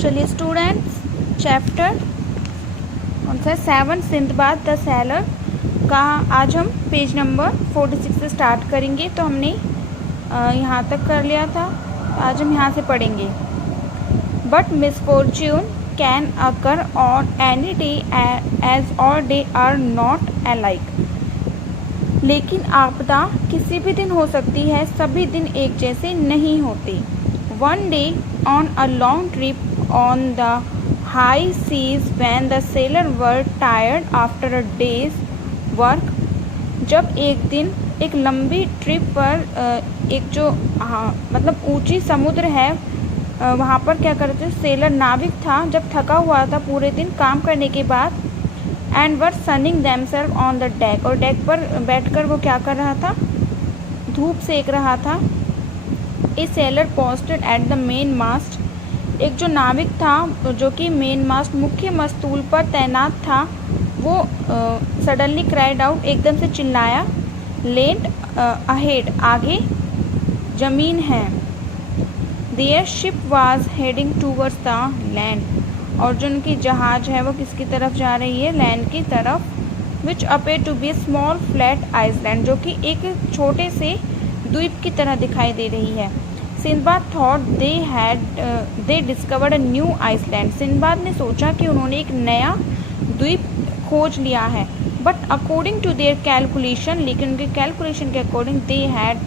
चलिए students, chapter कौन सा है 7 सिंदबाद द सैलर का आज हम पेज नंबर 46 से स्टार्ट करेंगे। तो हमने यहाँ तक कर लिया था, आज हम यहाँ से पढ़ेंगे। But misfortune can occur on any day as all day are not alike. लेकिन आपदा किसी भी दिन हो सकती है, सभी दिन एक जैसे नहीं होते। One day on a long trip on the high seas when the sailor were tired after a day's work। जब एक दिन एक लंबी ट्रिप पर एक जो मतलब ऊंची समुद्र है वहाँ पर क्या करते थे, सेलर नाविक था, जब थका हुआ था पूरे दिन काम करने के बाद। And were sunning themselves on the deck, और डेक पर बैठकर वो क्या कर रहा था, धूप सेक रहा था। A sailor posted at the main mast, एक जो नाविक था जो कि मेन मास्ट मुख्य मस्तूल पर तैनात था, वो सडनली क्राइड आउट, एकदम से चिल्लाया, लेंट अहेड, आगे जमीन है। Their ship was heading towards the land, और जो उनकी जहाज है वो किसकी तरफ जा रही है, लैंड की तरफ। Which appear to be small flat island, जो कि एक छोटे से द्वीप की तरह दिखाई दे रही है। Sindbad thought they discovered a new island, Sindbad ने सोचा कि उन्होंने एक नया द्वीप खोज लिया है। But according to their calculation, लेकिन उनके कैलकुलेशन के according they had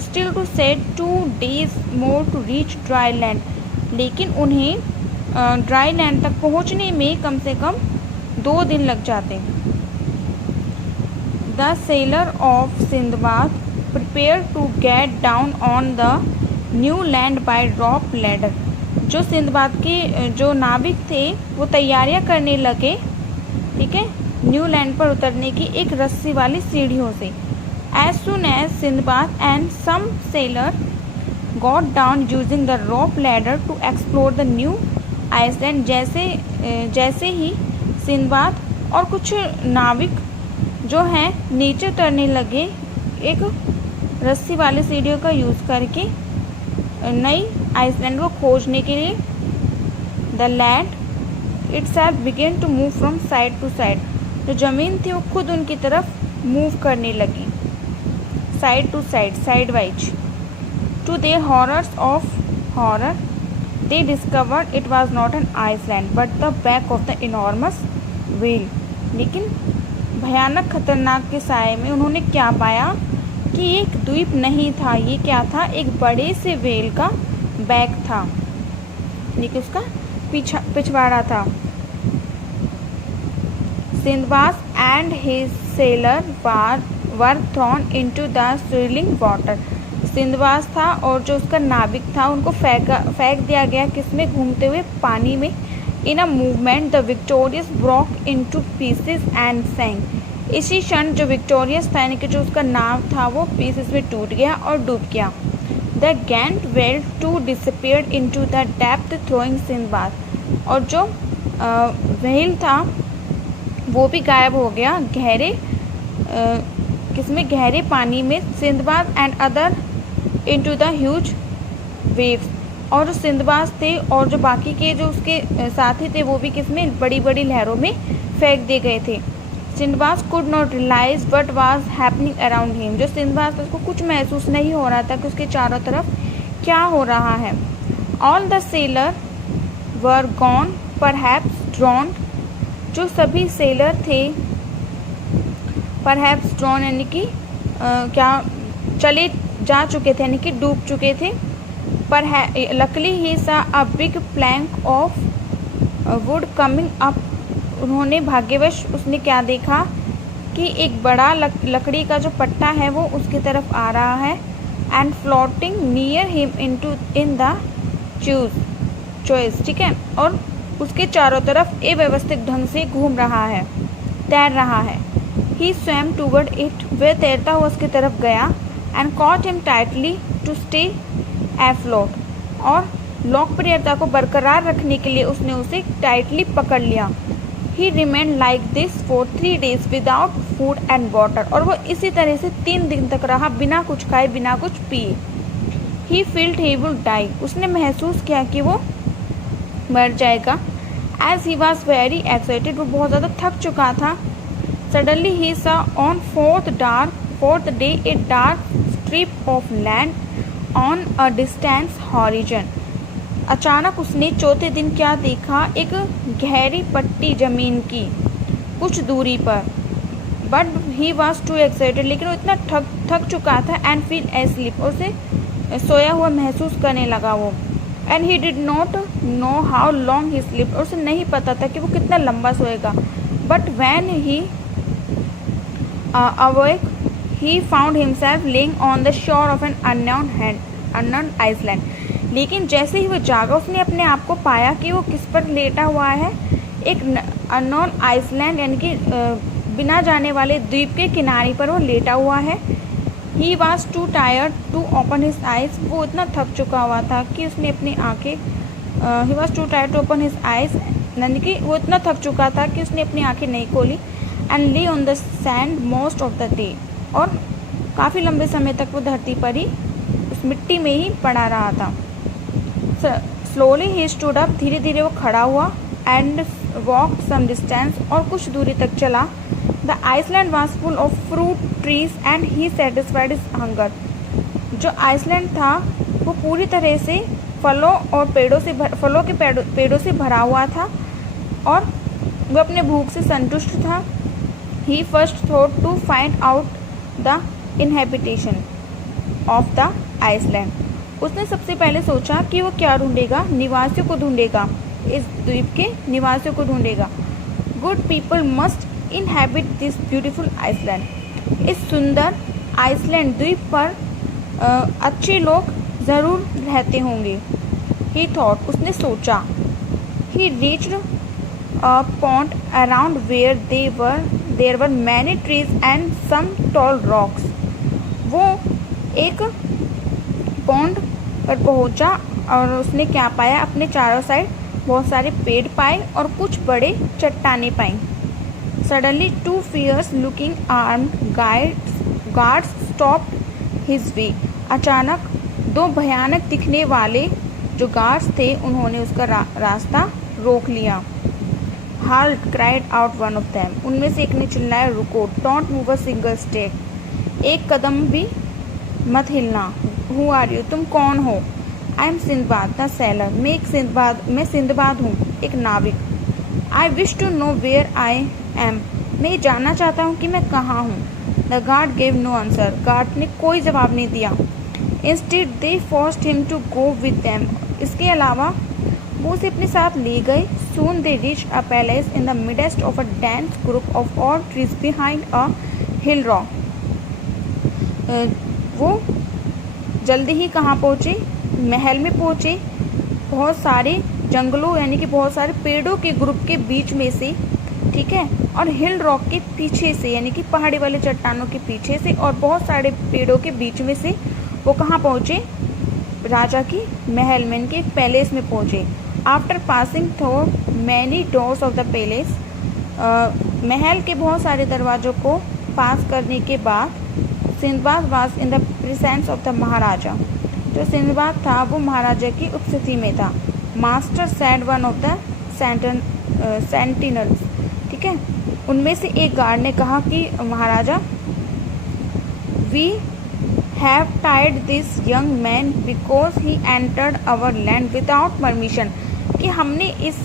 still to set 2 days more to reach dry land, लेकिन उन्हें ड्राई लैंड तक पहुंचने में कम से कम 2 दिन लग जाते। The sailor of Sindbad prepare to get down on the new land by rope ladder, जो सिंदबाद के जो नाविक थे वो तैयारियां करने लगे, ठीक है, न्यू लैंड पर उतरने की एक रस्सी वाली सीढ़ियों से। As soon as Sindbad and some sailor got down using the rope ladder to explore the new island, जैसे ही सिंदबाद और कुछ नाविक जो हैं नीचे उतरने लगे एक रस्सी वाली सीढ़ियों का यूज़ करके नई आइसलैंड को खोजने के लिए। The land itself began to move from side to side, जो ज़मीन थी वो खुद उनकी तरफ मूव करने लगी, side to side, side wise. To their horrors of horror they discovered it was not an island but the back of the enormous whale. लेकिन भयानक खतरनाक के साए में उन्होंने क्या पाया कि एक द्वीप नहीं था, ये क्या था, एक बड़े से व्हेल का बैक था, लेकिन उसका पिछवाड़ा था। Sindbad and his sailor were thrown into the swirling water, Sindbad था और जो उसका नाविक था उनको फेंक दिया गया किसमें, घूमते हुए पानी में। In a movement the victorious broke into pieces and sank, इसी क्षण जो विक्टोरियस था यानी कि जो उसका नाव था वो पीसेस में टूट गया और डूब गया। The giant whale to disappeared into the depth throwing Sindbad, और जो व्हेल था वो भी गायब हो गया गहरे पानी में। Sinbad and other into the huge waves, और जो सिंदबाद थे और जो बाकी के जो उसके साथी थे वो भी किसमें, बड़ी बड़ी लहरों में फेंक दिए गए थे। Sindbad could not realise what was happening around him, जो सिंदबाद उसको कुछ महसूस नहीं हो रहा था कि उसके चारों तरफ क्या हो रहा है। All the seller were gone perhaps drawn, जो सभी सेलर थे परहैप्स ड्रॉन यानी कि क्या चले जा चुके थे, यानी कि डूब चुके थे। पर लकली ही सा a big plank of would coming up, उन्होंने भाग्यवश उसने क्या देखा कि एक बड़ा लकड़ी का जो पट्टा है वो उसकी तरफ आ रहा है। And floating near him in the choice, ठीक है, और उसके चारों तरफ अव्यवस्थित ढंग से घूम रहा है, तैर रहा है। ही स्वैम टूवर्ड इट, वह तैरता हुआ उसकी तरफ गया। And caught him tightly to stay afloat, और लोकप्रियता को बरकरार रखने के लिए उसने उसे टाइटली पकड़ लिया। He remain like this for 3 days without food and water, और वो इसी तरह से 3 दिन तक रहा, बिना कुछ खाए बिना कुछ पिए। He felt he will die, उसने महसूस किया कि वो मर जाएगा। As he was very excited, वो बहुत ज़्यादा थक चुका था। Suddenly he saw on fourth day a dark strip of land on a distance horizon. अचानक उसने चौथे दिन क्या देखा, एक गहरी पट्टी जमीन की कुछ दूरी पर। But he was to excited, लेकिन वो इतना थक चुका था। एंड फील एस्लीप, उसे सोया हुआ महसूस करने लगा वो। And he did not know how long he sleep, और उसे नहीं पता था कि वो कितना लंबा सोएगा। But when he awake he found himself laying on the shore of an unknown island. लेकिन जैसे ही वो जागा, उसने अपने आप को पाया कि वो किस पर लेटा हुआ है, एक अननोन आइसलैंड यानी कि बिना जाने वाले द्वीप के किनारे पर वो लेटा हुआ है। He was too tired to open his eyes, वो इतना थक चुका हुआ था कि उसने अपनी आँखें he was too tired to open his eyes, यानी कि वो इतना थक चुका था कि उसने अपनी आँखें नहीं खोली। And lie on the sand most of the day, और काफ़ी लंबे समय तक वो धरती पर ही उस मिट्टी में ही पड़ा रहा था। स्लोली ही स्टूड अप, धीरे धीरे वो खड़ा हुआ। एंड वॉक सम डिस्टेंस, और कुछ दूरी तक चला। The island was full of fruit trees and he satisfied his hunger. जो आइसलैंड था वो पूरी तरह से फलों के पेड़ों से भरा हुआ था, और वो अपने भूख से संतुष्ट था। He first thought to find out the inhabitation of the island. उसने सबसे पहले सोचा कि वो क्या ढूंढेगा, निवासियों को ढूंढेगा, इस द्वीप के निवासियों को ढूंढेगा। Good people must inhabit this beautiful island, इस सुंदर आइसलैंड द्वीप पर अच्छे लोग ज़रूर रहते होंगे। ही थॉट, उसने सोचा। He reached a pond around where there were many trees and some tall rocks. वो एक पॉन्ड पर पहुंचा और उसने क्या पाया, अपने चारों साइड बहुत सारे पेड़ पाए और कुछ बड़े चट्टानें पाई। Suddenly two fierce looking armed guards stopped his way. अचानक दो भयानक दिखने वाले जो गार्ड्स थे, उन्होंने उसका रास्ता रोक लिया। Halt cried out one of them, उनमें से एक ने चिल्लाया, रुको। Don't move a single step, एक कदम भी मत हिलना। हु आर यू, तुम कौन हो? I am Sindbad the sailor, मैं सिंदबाद हूँ, एक नाविक। I wish to know where I am, मैं जानना चाहता हूँ कि मैं कहाँ हूँ। The guard gave no answer, guard ने कोई जवाब नहीं दिया। Instead they forced him to go with them, इसके अलावा वो उसे अपने साथ ले गए। Soon they reached a palace in the midst of a dense group of old trees behind a hill rock. वो जल्दी ही कहाँ पहुँचे, महल में पहुँचे। बहुत सारे जंगलों यानी कि बहुत सारे पेड़ों के ग्रुप के बीच में से, ठीक है, और हिल रॉक के पीछे से यानी कि पहाड़ी वाले चट्टानों के पीछे से और बहुत सारे पेड़ों के बीच में से वो कहाँ पहुँचे, राजा की महल में, इनके पैलेस में पहुँचे। After passing through many doors of the palace, महल के बहुत सारे दरवाज़ों को पास करने के बाद Sindbad was in the presence of the maharaja. जो सिंदबाद था वो महाराजा की उपस्थिति में था। Master said one of the sentinels, ठीक है, उनमें से एक गार्ड ने कहा कि maharaja, we have tied this young man because he entered our land without permission, कि हमने इस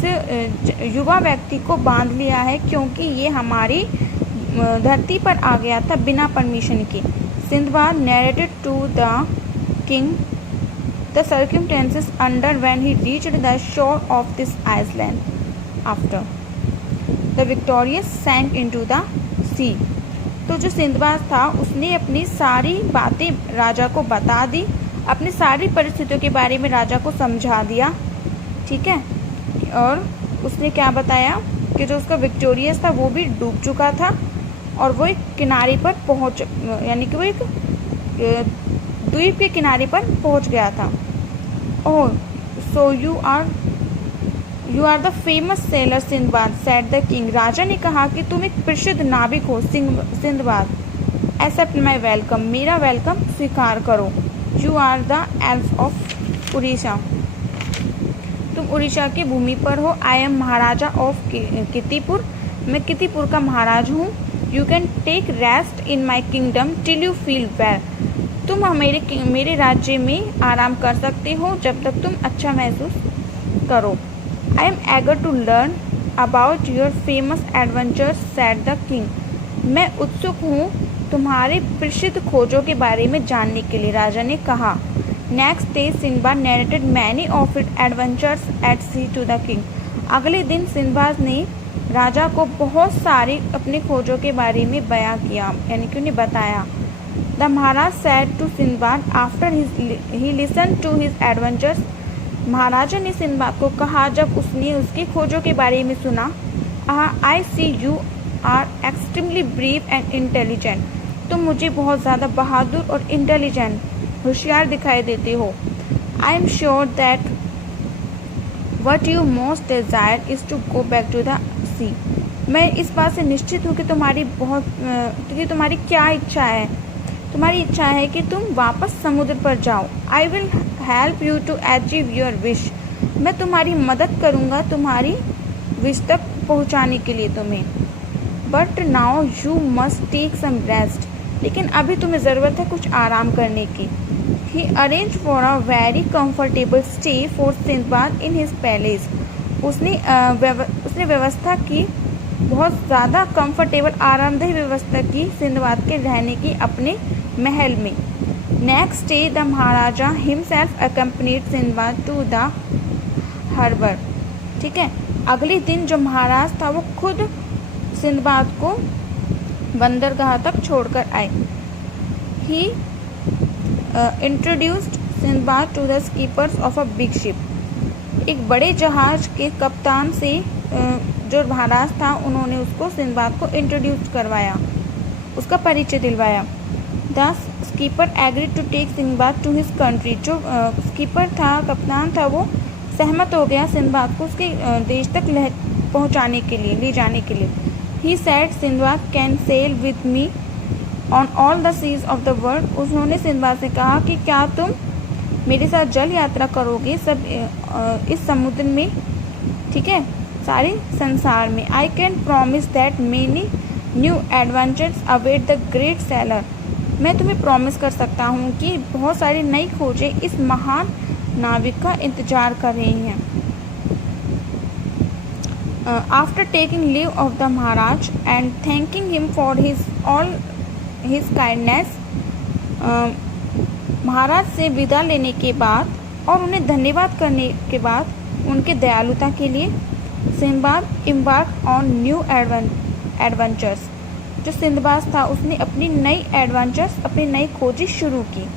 युवा व्यक्ति को बांध लिया है क्योंकि ये हमारी धरती पर आ गया था बिना परमिशन के। Sindbad narrated to the king the circumstances under when he reached the shore of this island after the victorious sank into the sea. तो जो सिंदबाद था उसने अपनी सारी बातें राजा को बता दी, अपनी सारी परिस्थितियों के बारे में राजा को समझा दिया, ठीक है। और उसने क्या बताया कि जो उसका विक्टोरियस था वो भी डूब चुका था और वो एक किनारे पर पहुंच, यानी कि वो एक द्वीप के किनारे पर पहुंच गया था। Oh, so you are the famous sailor Sindbad, said the king. राजा ने कहा कि तुम एक प्रसिद्ध नाविक हो सिंदबाद। एक्सेप्ट माई वेलकम, मेरा वेलकम स्वीकार करो। You are the elf of Orissa. तो तुम उड़ीसा की भूमि पर हो। आई एम महाराजा ऑफ कितिपुर, मैं कितिपुर का महाराज हूँ। You can take rest in my kingdom till you feel well, तुम मेरे राज्य में आराम कर सकते हो जब तक तुम अच्छा महसूस करो। I am eager to learn about your famous adventures said the king, मैं उत्सुक हूँ तुम्हारे प्रसिद्ध खोजों के बारे में जानने के लिए, राजा ने कहा। Next day Sindbad narrated many of it adventures at sea to the king, अगले दिन सिंदबाद ने राजा को बहुत सारी अपने खोजों के बारे में बयां किया, यानी कि उन्हें बताया। The maharaj said to Sindbad after he listen to his adventures, maharaja ने सिंदबाद को कहा जब उसने उसकी खोजों के बारे में सुना, I see you are extremely brave and intelligent, तुम मुझे बहुत ज़्यादा बहादुर और इंटेलिजेंट होशियार दिखाई देते हो। I am sure that what you most desire is to go back to the sea, मैं इस बात से निश्चित हूँ कि तुम्हारी क्या इच्छा है। तुम्हारी इच्छा है कि तुम वापस समुद्र पर जाओ। I will help you to achieve your wish, मैं तुम्हारी मदद करूँगा तुम्हारी विश तक पहुँचाने के लिए तुम्हें। But now you must take some rest, लेकिन अभी तुम्हें ज़रूरत है कुछ आराम करने की। He arrange for a very comfortable stay for Sindbad in his palace, उसने व्यवस्था की, बहुत ज़्यादा कंफर्टेबल आरामदेह व्यवस्था की सिंदबाद के रहने की अपने महल में। Next day the maharaja himself accompanied Sindbad to the harbour, ठीक है। अगले दिन जो महाराज था वो खुद सिंदबाद को बंदरगाह तक छोड़कर आए। He introduced Sindbad to the skippers of a big ship, एक बड़े जहाज के कप्तान से जो महाराज था उन्होंने उसको सिंदबाद को इंट्रोड्यूस करवाया, उसका परिचय दिलवाया। The skipper agreed to take Sindbad to his country, जो स्कीपर था, कप्तान था, वो सहमत हो गया सिंदबाद को उसके देश तक पहुंचाने के लिए, ले जाने के लिए। He said Sindbad can sail with me on all the seas of the world, उन्होंने सिंदबाद से कहा कि क्या तुम मेरे साथ जल यात्रा करोगे सब इस समुद्र में, ठीक है, सारे संसार में। I can promise that many new adventures await the great seller, मैं तुम्हें प्रॉमिस कर सकता हूँ कि बहुत सारी नई खोजें इस महान नाविक का इंतजार कर रही हैं। After taking leave of the maharaj and thanking him for all his kindness, maharaj से विदा लेने के बाद और उन्हें धन्यवाद करने के बाद उनके दयालुता के लिए, Sinbad embark on new adventures, जो सिंदबाद था उसने अपनी नई एडवेंचर्स, अपनी नई खोजें शुरू की।